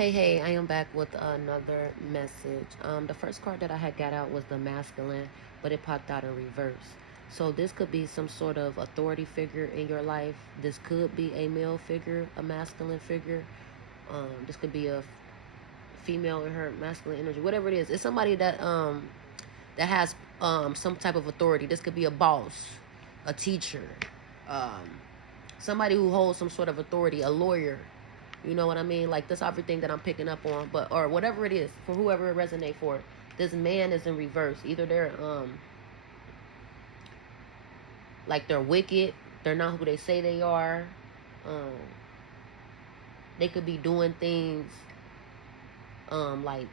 Hey, I am back with another message. The first card that I had got out was the masculine, but it popped out in reverse. So this could be some sort of authority figure in your life. This could be a male figure, a masculine figure. This could be a female in her masculine energy, whatever it is. It's somebody that has some type of authority. This could be a boss, a teacher, um, somebody who holds some sort of authority, a lawyer. You know what I mean? Like that's everything that I'm picking up on, but or whatever it is for whoever it resonate for. This man is in reverse. Either they're like they're wicked, they're not who they say they are. Um, they could be doing things like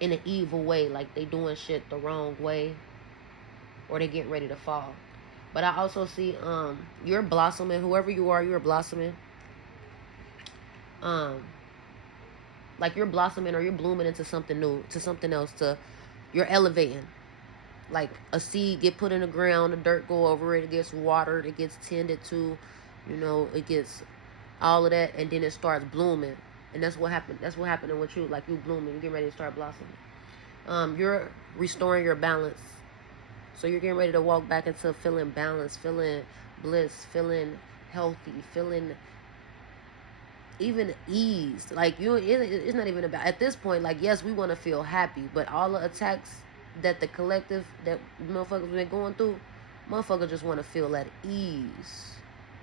in an evil way, like they doing shit the wrong way, or they getting ready to fall. But I also see you're blossoming. Whoever you are, you're blossoming. Um, like you're blossoming or you're blooming into something new, to something else. To you're elevating. Like a seed get put in the ground, the dirt go over it, it gets watered, it gets tended to, it gets all of that, and then it starts blooming. And that's what happened. That's what happening with you. Like you blooming, you getting ready to start blossoming. You're restoring your balance. So you're getting ready to walk back into feeling balanced, feeling bliss, feeling healthy, feeling even eased. Like it's not even about at this point. Like yes, we want to feel happy, but all the attacks that the collective that motherfuckers been going through, motherfuckers just want to feel at ease.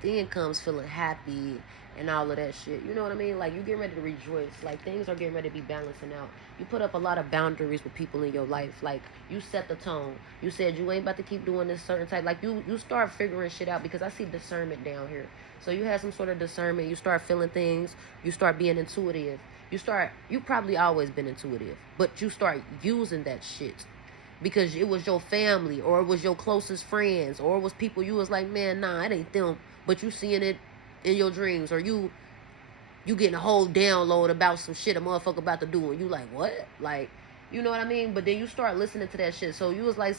Then comes feeling happy and all of that shit. You know what I mean? Like you getting ready to rejoice. Like things are getting ready to be balancing out. You put up a lot of boundaries with people in your life. Like you set the tone. You said you ain't about to keep doing this certain type. Like you start figuring shit out because I see discernment down here. So you have some sort of discernment. You start feeling things. You start being intuitive. You probably always been intuitive, but you start using that shit because it was your family or it was your closest friends or it was people you was like, man, nah, it ain't them. But you seeing it in your dreams, or you getting a whole download about some shit a motherfucker about to do, and you like, what? Like, you know what I mean? But then you start listening to that shit. So you was like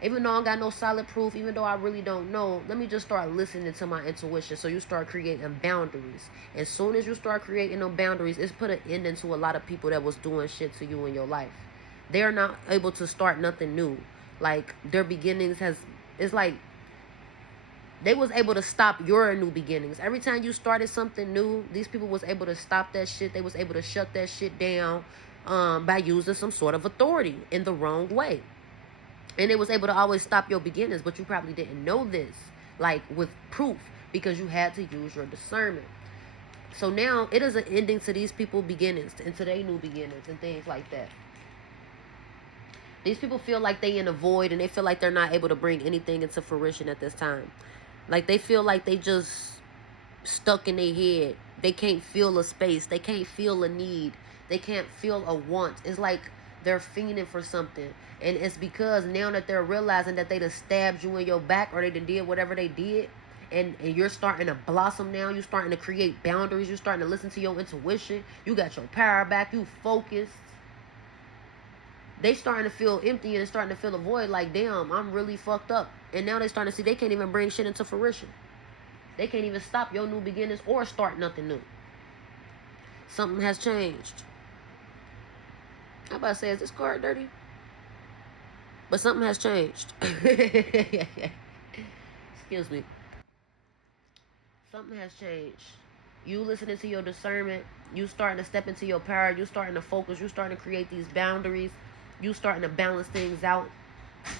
even though I got no solid proof, even though I really don't know, let me just start listening to my intuition. So you start creating boundaries. As soon as you start creating them boundaries, it's put an end into a lot of people that was doing shit to you in your life. They're not able to start nothing new. Like their beginnings it's like they was able to stop your new beginnings. Every time you started something new, these people was able to stop that shit. They was able to shut that shit down by using some sort of authority in the wrong way. And it was able to always stop your beginnings, but you probably didn't know this, like with proof, because you had to use your discernment. So now it is an ending to these people beginnings and to their new beginnings and things like that. These people feel like they in a void and they feel like they're not able to bring anything into fruition at this time. Like they feel like they just stuck in their head. They can't feel a space. They can't feel a need. They can't feel a want. It's like they're fiending for something. And it's because now that they're realizing that they done stabbed you in your back or they done did whatever they did, and you're starting to blossom now. You're starting to create boundaries. You're starting to listen to your intuition. You got your power back. You focused. They starting to feel empty and starting to feel a void. Like, damn, I'm really fucked up. And now they starting to see they can't even bring shit into fruition. They can't even stop your new beginnings or start nothing new. Something has changed. I'm about to say, is this card dirty? But something has changed. Excuse me. Something has changed. You listening to your discernment. You starting to step into your power. You starting to focus. You starting to create these boundaries. You starting to balance things out.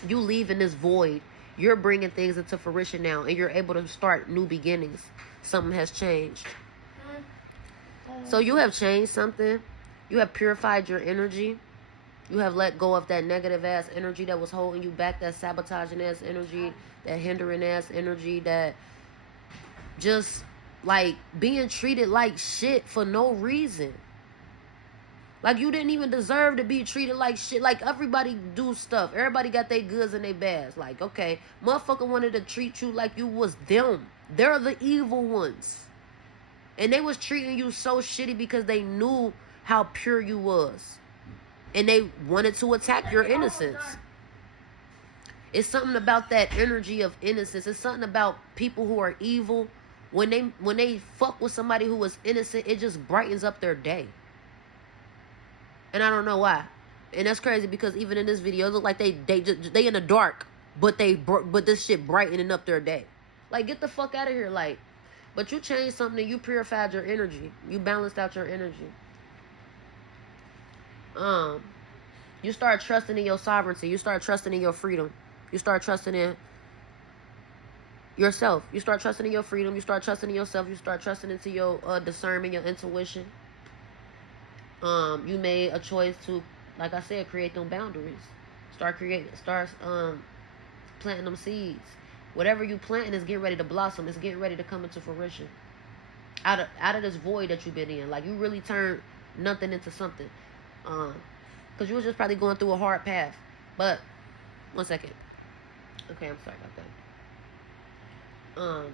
You leaving this void. You're bringing things into fruition now, and you're able to start new beginnings. Something has changed. So you have changed something. You have purified your energy. You have let go of that negative ass energy that was holding you back, that sabotaging ass energy, that hindering ass energy, that just like being treated like shit for no reason. Like you didn't even deserve to be treated like shit. Like everybody do stuff. Everybody got their goods and their bads. Like, okay, motherfucker wanted to treat you like you was them. They're the evil ones. And they was treating you so shitty because they knew how pure you was. And they wanted to attack your innocence. It's something about that energy of innocence. It's something about people who are evil, When they fuck with somebody who was innocent, it just brightens up their day. And I don't know why. And that's crazy because even in this video, it look like they in the dark, but this shit brightening up their day. Like, get the fuck out of here, like. But you changed something. You purified your energy. You balanced out your energy. You start trusting in your sovereignty. You start trusting in your freedom. You start trusting in yourself. You start trusting in your freedom. You start trusting in yourself. You start trusting into your discernment, your intuition. You made a choice to, like I said, create them boundaries. Start planting them seeds. Whatever you planting is getting ready to blossom. It's getting ready to come into fruition. Out of this void that you've been in. Like, you really turned nothing into something. Because you was just probably going through a hard path. But, one second. Okay, I'm sorry about that.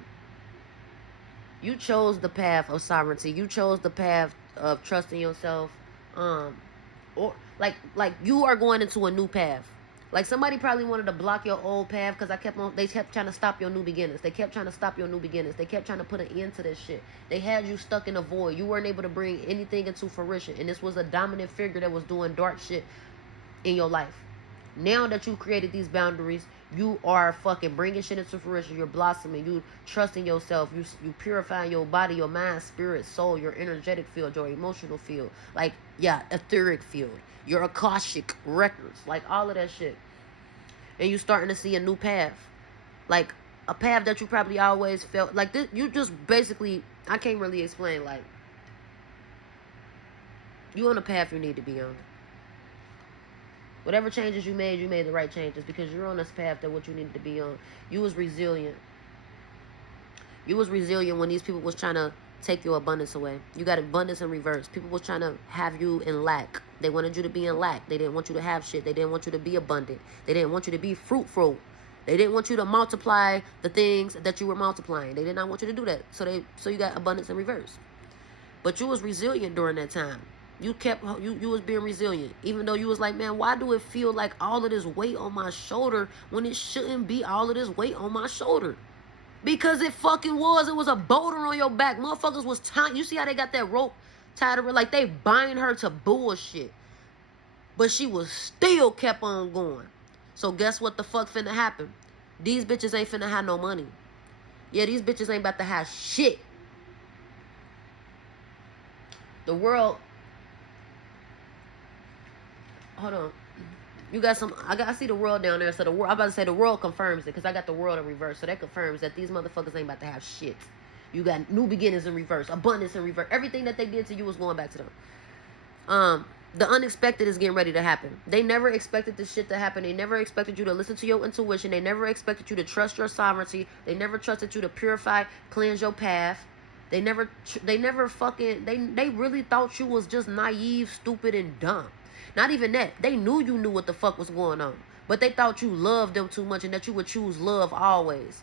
You chose the path of sovereignty. You chose the path of trusting yourself. Or like you are going into a new path. Like, somebody probably wanted to block your old path because they kept trying to stop your new beginnings. They kept trying to stop your new beginnings. They kept trying to put an end to this shit. They had you stuck in a void. You weren't able to bring anything into fruition. And this was a dominant figure that was doing dark shit in your life. Now that you created these boundaries, you are fucking bringing shit into fruition. You're blossoming. You trusting yourself. You purifying your body, your mind, spirit, soul, your energetic field, your emotional field. Like, yeah, etheric field. Your Akashic records. Like, all of that shit. And you starting to see a new path. Like, a path that you probably always felt. Like, this, you just basically, I can't really explain. Like, you on the path you need to be on. Whatever changes you made the right changes because you're on this path that what you needed to be on. You was resilient. You was resilient when these people was trying to take your abundance away. You got abundance in reverse. People was trying to have you in lack. They wanted you to be in lack. They didn't want you to have shit. They didn't want you to be abundant. They didn't want you to be fruitful. They didn't want you to multiply the things that you were multiplying. They did not want you to do that. So you got abundance in reverse. But you was resilient during that time. You was being resilient. Even though you was like, man, why do it feel like all of this weight on my shoulder when it shouldn't be all of this weight on my shoulder? Because it fucking was. It was a boulder on your back. Motherfuckers was tying. You see how they got that rope tied to her? Like, they bind her to bullshit. But she was still kept on going. So guess what the fuck finna happen? These bitches ain't finna have no money. Yeah, these bitches ain't about to have shit. The world... Hold on. You got some... I see the world down there. So the world... I'm about to say the world confirms it. Because I got the world in reverse. So that confirms that these motherfuckers ain't about to have shit. You got new beginnings in reverse. Abundance in reverse. Everything that they did to you was going back to them. The unexpected is getting ready to happen. They never expected this shit to happen. They never expected you to listen to your intuition. They never expected you to trust your sovereignty. They never trusted you to purify, cleanse your path. They never fucking... They really thought you was just naive, stupid, and dumb. Not even that. They knew you knew what the fuck was going on. But they thought you loved them too much and that you would choose love always.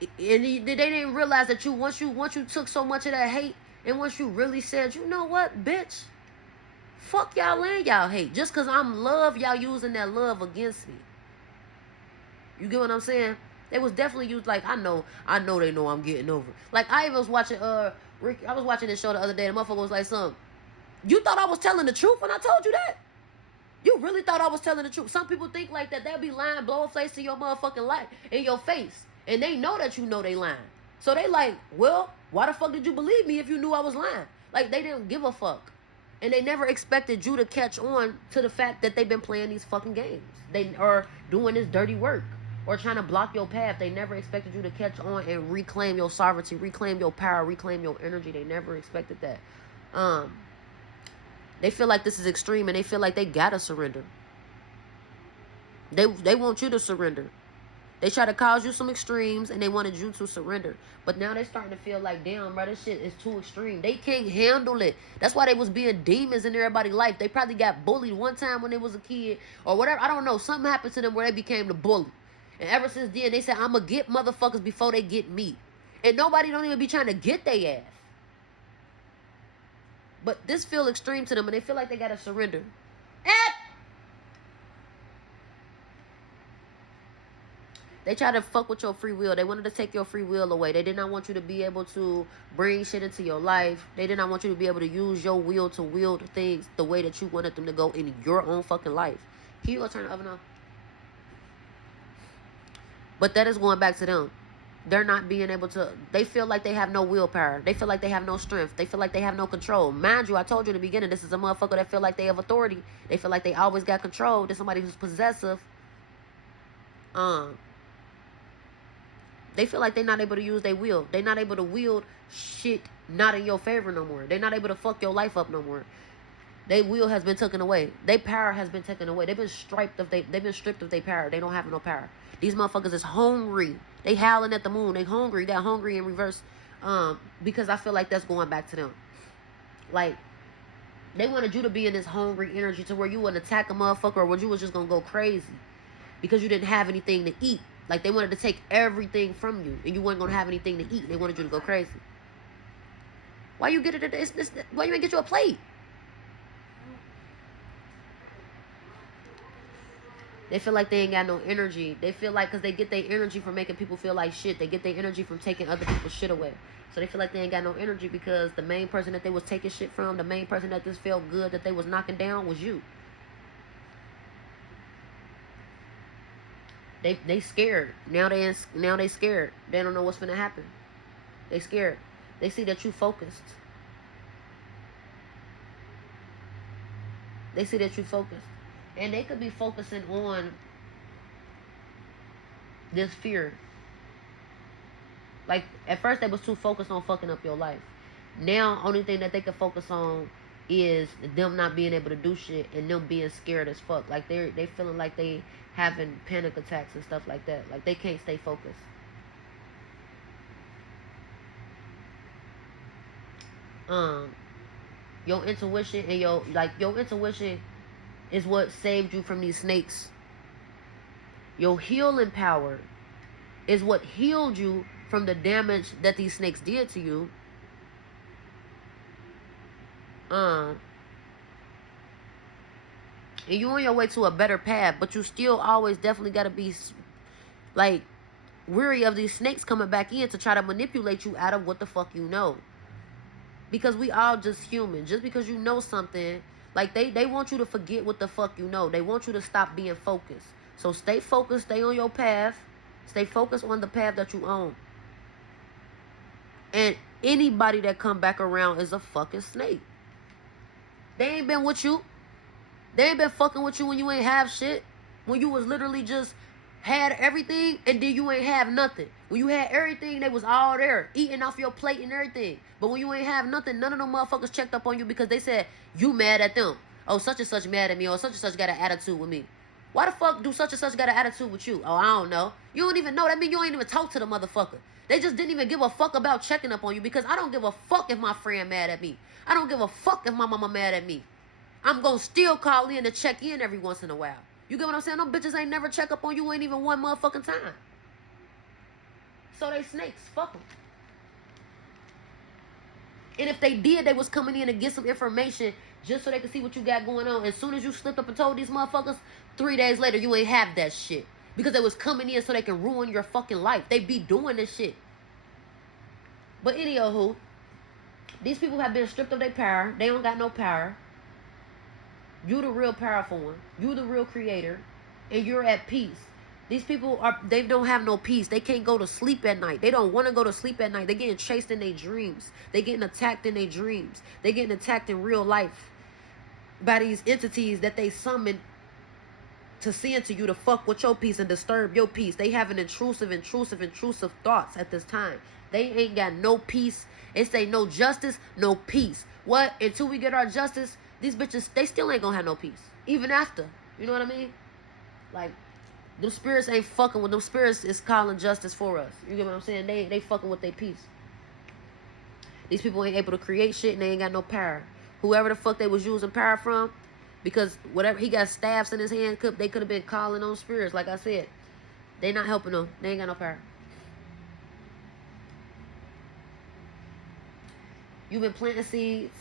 And they didn't realize that once you took so much of that hate and once you really said, you know what, bitch? Fuck y'all and y'all hate. Just because I'm love, y'all using that love against me. You get what I'm saying? They was definitely used like, I know they know I'm getting over. Like, I was watching Rick, I was watching this show the other day. The motherfucker was like, you thought I was telling the truth when I told you that? You really thought I was telling the truth? Some people think like that. They'll be lying, blow a face to your motherfucking light in your face. And they know that you know they lying. So they like, well, why the fuck did you believe me if you knew I was lying? Like, they didn't give a fuck. And they never expected you to catch on to the fact that they've been playing these fucking games. They are doing this dirty work. Or trying to block your path. They never expected you to catch on and reclaim your sovereignty. Reclaim your power. Reclaim your energy. They never expected that. They feel like this is extreme and they feel like they gotta surrender. They want you to surrender. They try to cause you some extremes and they wanted you to surrender. But now they're starting to feel like, damn, bro, this shit is too extreme. They can't handle it. That's why they was being demons in everybody's life. They probably got bullied one time when they was a kid or whatever. I don't know. Something happened to them where they became the bully. And ever since then, they said, I'm going to get motherfuckers before they get me. And nobody don't even be trying to get their ass. But this feel extreme to them and they feel like they got to surrender. They try to fuck with your free will. They wanted to take your free will away. They did not want you to be able to bring shit into your life. They did not want you to be able to use your will to wield things the way that you wanted them to go in your own fucking life. Can you go turn the oven off? But that is going back to them. They're not being able to, they feel like they have no willpower. They feel like they have no strength. They feel like they have no control. Mind you, I told you in the beginning, this is a motherfucker that feel like they have authority. They feel like they always got control. There's somebody who's possessive. They feel like they're not able to use their will. They're not able to wield shit not in your favor no more. They're not able to fuck your life up no more. Their will has been taken away. Their power has been taken away. They've been stripped of their power. They don't have no power. These motherfuckers is hungry. They howling at the moon. They hungry. They're hungry in reverse. Because I feel like that's going back to them. Like, they wanted you to be in this hungry energy to where you wouldn't attack a motherfucker or where you was just gonna go crazy because you didn't have anything to eat. Like, they wanted to take everything from you and you weren't gonna have anything to eat. They wanted you to go crazy. Why you get it? Why you ain't get you a plate? They feel like they ain't got no energy. They feel like, because they get their energy from making people feel like shit. They get their energy from taking other people's shit away. So they feel like they ain't got no energy because the main person that they was taking shit from, the main person that just felt good that they was knocking down was you. They scared. Now they scared. They don't know what's gonna happen. They scared. They see that you focused. They see that you focused. And they could be focusing on this fear. Like, at first they was too focused on fucking up your life. Now, only thing that they can focus on is them not being able to do shit and them being scared as fuck. Like, they feeling like they having panic attacks and stuff like that. Like, they can't stay focused. Your intuition and your intuition is what saved you from these snakes. Your healing power is what healed you from the damage that these snakes did to you. And you on your way to a better path, but you still always definitely got to be like weary of these snakes coming back in to try to manipulate you out of what the fuck you know. Because we all just human. Just because you know something, like they want you to forget what the fuck you know. They want you to stop being focused. So stay focused, stay on your path. Stay focused on the path that you own. And anybody that come back around is a fucking snake. They ain't been with you. They ain't been fucking with you when you ain't have shit. When you was literally just had everything and then you ain't have nothing. When you had everything, they was all there, eating off your plate and everything. But when you ain't have nothing, none of them motherfuckers checked up on you because they said, you mad at them. Oh, such and such mad at me, or such and such got an attitude with me. Why the fuck do such and such got an attitude with you? Oh, I don't know. You don't even know. That means you ain't even talk to the motherfucker. They just didn't even give a fuck about checking up on you because I don't give a fuck if my friend mad at me. I don't give a fuck if my mama mad at me. I'm gonna still call in to check in every once in a while. You get what I'm saying? Them bitches ain't never check up on you ain't even one motherfucking time. So they snakes. Fuck them. And if they did, they was coming in to get some information just so they could see what you got going on. As soon as you slipped up and told these motherfuckers, 3 days later, you ain't have that shit. Because they was coming in so they can ruin your fucking life. They be doing this shit. But anywho, these people have been stripped of their power. They don't got no power. You the real powerful one. You the real creator. And you're at peace. These people they don't have no peace. They can't go to sleep at night. They don't want to go to sleep at night. They're getting chased in their dreams. They're getting attacked in their dreams. They're getting attacked in real life by these entities that they summon to send to you to fuck with your peace and disturb your peace. They having intrusive thoughts at this time. They ain't got no peace. It say no justice, no peace. What? Until we get our justice, these bitches, they still ain't gonna have no peace. Even after. You know what I mean? Like, them spirits ain't fucking with them. Spirits is calling justice for us. You get what I'm saying? They fucking with their peace. These people ain't able to create shit and they ain't got no power. Whoever the fuck they was using power from, because whatever he got staffs in his hand, they could have been calling on spirits. Like I said, they not helping them. They ain't got no power. You've been planting seeds.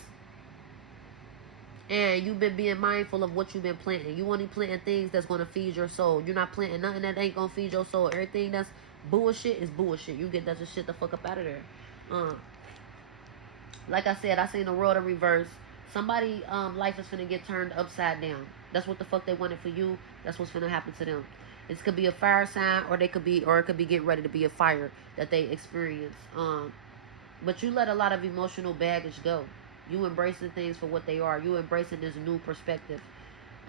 And you've been being mindful of what you've been planting. You only planting things that's going to feed your soul. You're not planting nothing that ain't going to feed your soul. Everything that's bullshit is bullshit. You get that shit the fuck up out of there. Like I said, I seen the world in reverse. Somebody life is finna get turned upside down. That's what the fuck they wanted for you. That's what's finna happen to them. It could be a fire sign, or it could be getting ready to be a fire that they experience. But you let a lot of emotional baggage go. You embracing things for what they are. You embracing this new perspective.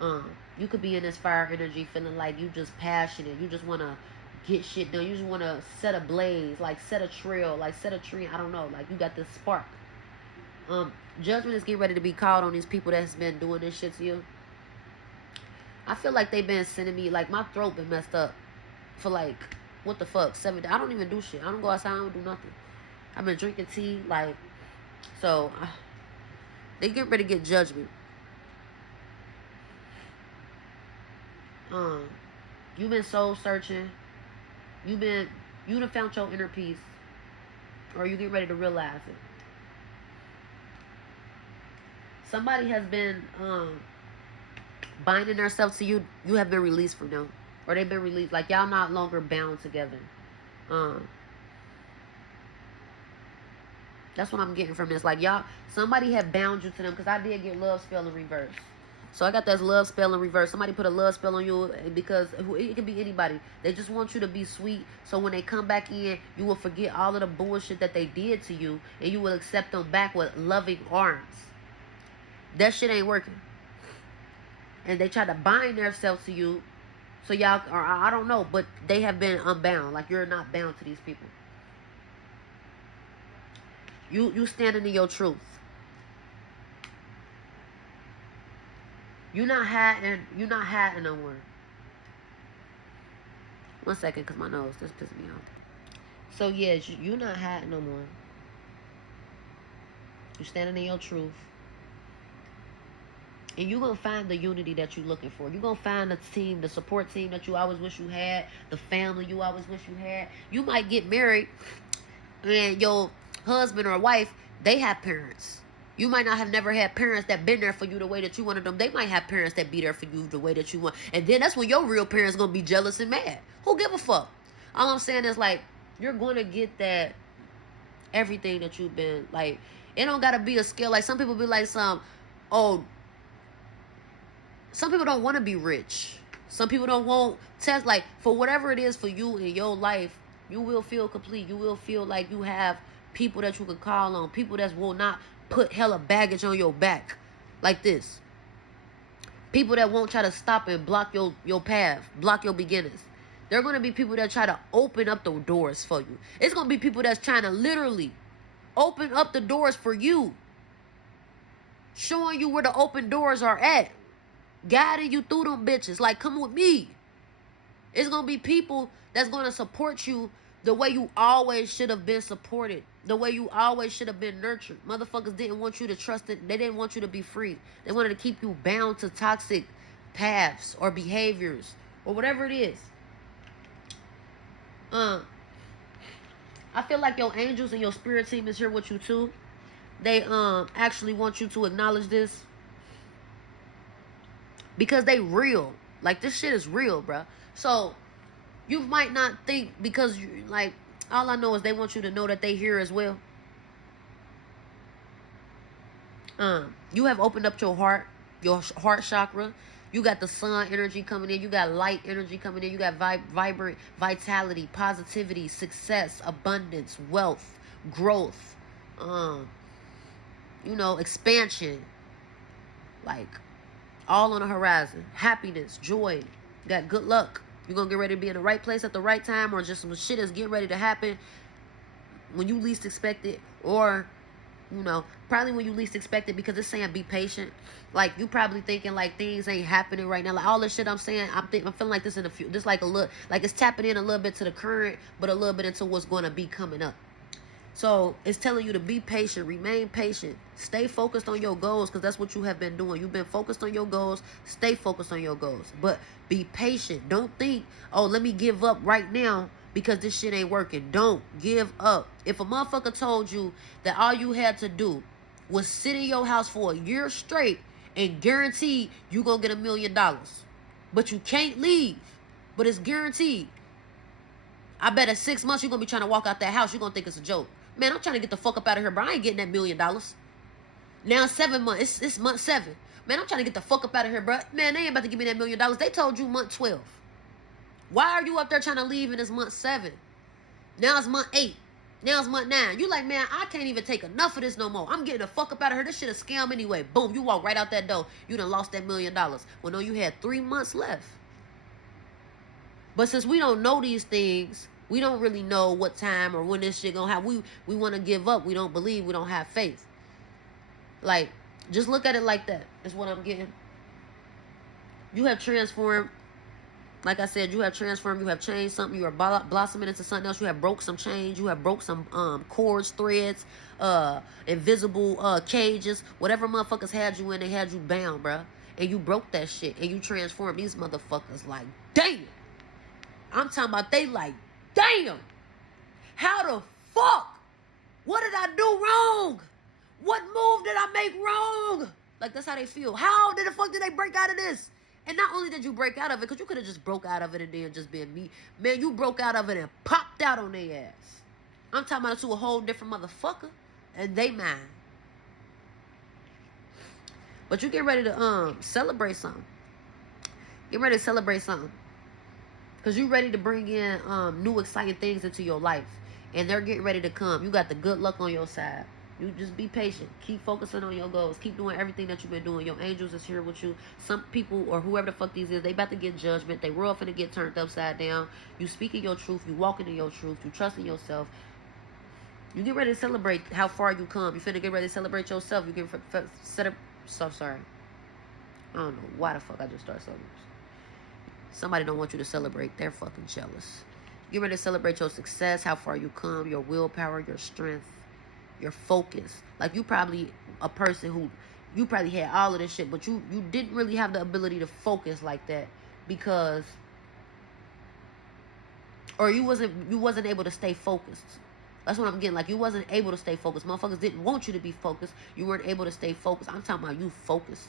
You could be in this fire energy feeling like you just passionate. You just want to get shit done. You just want to set a blaze, like set a trail, like set a tree. I don't know. Like you got this spark. Judgment is getting ready to be called on these people that's been doing this shit to you. I feel like they've been sending me, like my throat been messed up for like, what the fuck, 7 days. I don't even do shit. I don't go outside. I don't do nothing. I've been drinking tea, like, so they get ready to get judgment. You've been soul searching. You done found your inner peace, or you get ready to realize it. Somebody has been binding themselves to you. You have been released from them, or they've been released. Like y'all not longer bound together. That's what I'm getting from this. Like y'all, somebody have bound you to them, because I did get love spell in reverse. So I got that love spell in reverse. Somebody put a love spell on you, because it can be anybody. They just want you to be sweet. So when they come back in, you will forget all of the bullshit that they did to you, and you will accept them back with loving arms. That shit ain't working. And they try to bind themselves to you. So y'all, or I don't know, but they have been unbound. Like you're not bound to these people. You standing in your truth. You're not hiding nowhere. 1 second, because my nose just pissed me off. So yes, you're not hiding no more. You're standing in your truth. And you're going to find the unity that you're looking for. You're going to find the team, the support team that you always wish you had, the family you always wish you had. You might get married, and your husband or wife, they have parents. You might not have never had parents that been there for you the way that you wanted them. They might have parents that be there for you the way that you want. And then that's when your real parents going to be jealous and mad. Who give a fuck? All I'm saying is, like, you're going to get that everything that you've been, like, it don't got to be a skill. Like, some people be like some people don't want to be rich. Some people don't want test. Like, for whatever it is for you in your life, you will feel complete. You will feel like you have people that you can call on. People that will not put hella baggage on your back like this. People that won't try to stop and block your path, block your beginnings. There are going to be people that try to open up the doors for you. It's going to be people that's trying to literally open up the doors for you. Showing you where the open doors are at. Guiding you through them bitches. Like, come with me. It's going to be people that's going to support you the way you always should have been supported. The way you always should have been nurtured. Motherfuckers didn't want you to trust it. They didn't want you to be free. They wanted to keep you bound to toxic paths or behaviors or whatever it is. I feel like your angels and your spirit team is here with you too. They actually want you to acknowledge this, because they real. Like, this shit is real, bruh. So you might not think, because you, like, all I know is they want you to know that they here as well. You have opened up your heart chakra. You got the sun energy coming in. You got light energy coming in. You got vibrant vitality, positivity, success, abundance, wealth, growth, expansion. Like, all on the horizon. Happiness, joy. You got good luck. You're going to get ready to be in the right place at the right time, or just some shit is getting ready to happen when you least expect it, or, probably when you least expect it, because it's saying be patient. Like, you probably thinking, like, things ain't happening right now. Like, all this shit I'm saying, I'm feeling like this in the future. Just like a little, like it's tapping in a little bit to the current, but a little bit into what's going to be coming up. So it's telling you to be patient, remain patient, stay focused on your goals, because that's what you have been doing. You've been focused on your goals. Stay focused on your goals, but be patient. Don't think, oh, let me give up right now because this shit ain't working. Don't give up. If a motherfucker told you that all you had to do was sit in your house for a year straight and guaranteed you gonna get $1 million. But you can't leave. But it's guaranteed. I bet in 6 months you're gonna be trying to walk out that house. You're gonna think it's a joke. Man, I'm trying to get the fuck up out of here, bro. I ain't getting that $1 million. Now 7 months. It's month 7. Man, I'm trying to get the fuck up out of here, bro. Man, they ain't about to give me that $1 million. They told you month 12. Why are you up there trying to leave in this month 7? Now it's month 8. Now it's month 9. You like, man, I can't even take enough of this no more. I'm getting the fuck up out of here. This shit a scam anyway. Boom, you walk right out that door. You done lost that $1 million. Well, no, you had 3 months left. But since we don't know these things, we don't really know what time or when this shit gonna happen. We want to give up. We don't believe. We don't have faith. Like, just look at it like that. That's what I'm getting. You have transformed. Like I said, you have transformed. You have changed something. You are blossoming into something else. You have broke some chains. You have broke some cords, threads, invisible cages. Whatever motherfuckers had you in, they had you bound, bruh. And you broke that shit. And you transformed these motherfuckers like, damn. I'm talking about they like, damn. How the fuck? What did I do wrong? What move did I make wrong? Like, that's how they feel. How the fuck did they break out of this? And not only did you break out of it, because you could have just broke out of it and then just been me. Man, you broke out of it and popped out on their ass. I'm talking about to a whole different motherfucker. And they mine. But you get ready to celebrate something. Get ready to celebrate something. Because you ready to bring in new exciting things into your life. And they're getting ready to come. You got the good luck on your side. You just be patient. Keep focusing on your goals. Keep doing everything that you've been doing. Your angels is here with you. Some people or whoever the fuck these is, they about to get judgment. They real finna get turned upside down. You speaking your truth. You walking in your truth. You trusting yourself. You get ready to celebrate how far you come. You finna get ready to celebrate yourself. You get set up. So sorry. I don't know why the fuck I just started celebrating. Somebody don't want you to celebrate. They're fucking jealous. Get ready to celebrate your success, how far you come, your willpower, your strength, your focus. Like, you probably a person who, you probably had all of this shit, but you didn't really have the ability to focus like that because, or you wasn't able to stay focused. That's what I'm getting. Like, you wasn't able to stay focused. Motherfuckers didn't want you to be focused. You weren't able to stay focused. I'm talking about you focused.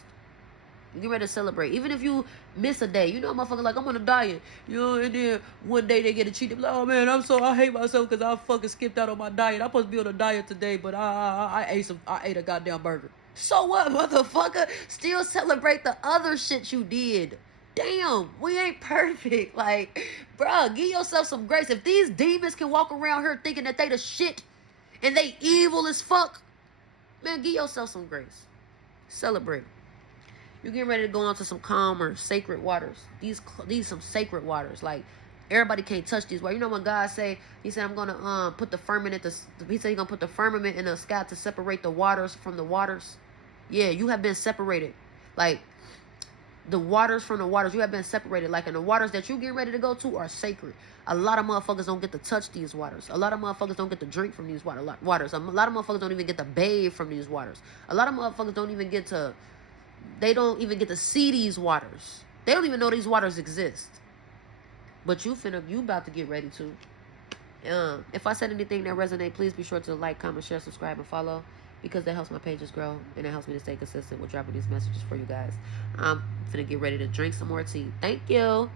You get ready to celebrate. Even if you miss a day. You know, motherfucker, like, I'm on a diet. You know, and then one day they get a cheat. They're like, oh, man, I hate myself because I fucking skipped out on my diet. I'm supposed to be on a diet today, but I ate a goddamn burger. So what, motherfucker? Still celebrate the other shit you did. Damn, we ain't perfect. Like, bruh, give yourself some grace. If these demons can walk around here thinking that they the shit and they evil as fuck, man, give yourself some grace. Celebrate. You're getting ready to go on to some calmer, sacred waters. These some sacred waters. Like, everybody can't touch these waters. You know when God say, he said, I'm going to put the firmament, he said he's going to put the firmament in the sky to separate the waters from the waters. Yeah, you have been separated. Like, the waters from the waters, you have been separated. Like, and the waters that you getting ready to go to are sacred. A lot of motherfuckers don't get to touch these waters. A lot of motherfuckers don't get to drink from these waters. A lot of motherfuckers don't even get to bathe from these waters. A lot of motherfuckers don't even get to, they don't even get to see these waters. They don't even know these waters exist. But you about to get ready to. If I said anything that resonate, please be sure to like, comment, share, subscribe, and follow. Because that helps my pages grow. And it helps me to stay consistent with dropping these messages for you guys. I'm finna get ready to drink some more tea. Thank you.